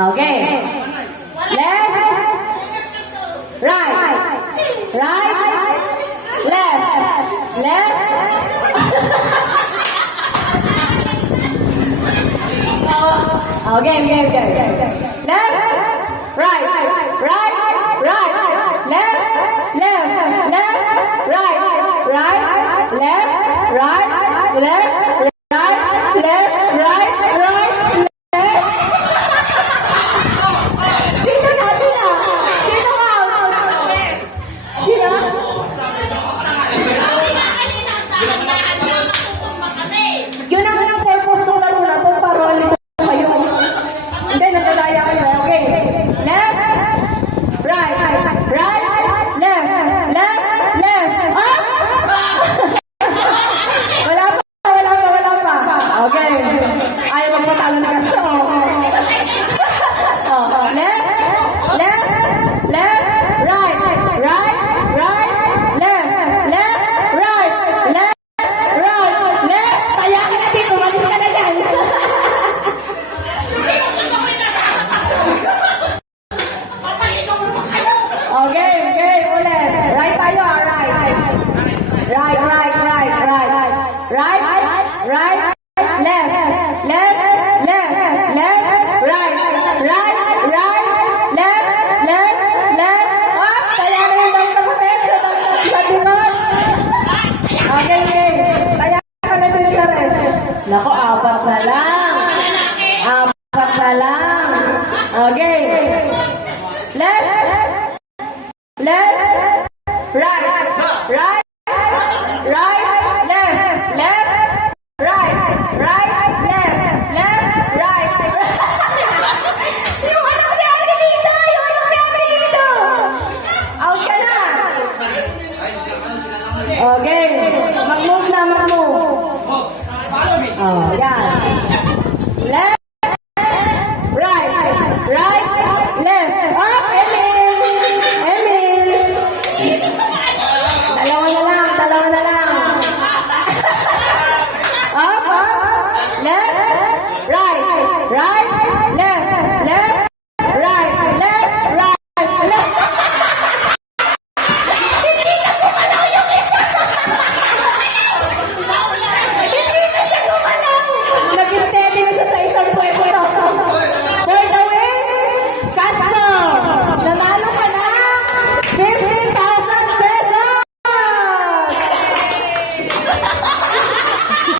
Okay. Left. Right. Right. Left. Left. Okay, okay, okay. Left. Right. Right. Right. Left. Left. Left. Right. Right. Left. Right. Left. Right. Left. Right. Right. Left. Sino na? Sino? Sino out? Sino? Yun ang purpose ng laro na ito. Para ulit kayo. Hindi, nagdalaya kayo. Okay. Left. Right. Right. Left. Left. Left. Up! Wala pa. Wala pa. Wala pa. Okay. Ayaw magpatalo na kaso. Left. Left. Left. Right. Right. Right. Left. Left. Right. Left. Right. Left. Kaya ka na dito. Malis ka na dyan. Okay, okay, ulit. Right tayo, right. Right, right, right, right. Right, right, left, left, left, left, right, right, right, left, left, left, up. Kaya na yung dang kapatid sa likod. Okay, okay. Kaya ka na din sa rest. Nako, apat na lang. Apat na lang. Okay. Left. Left, right, right,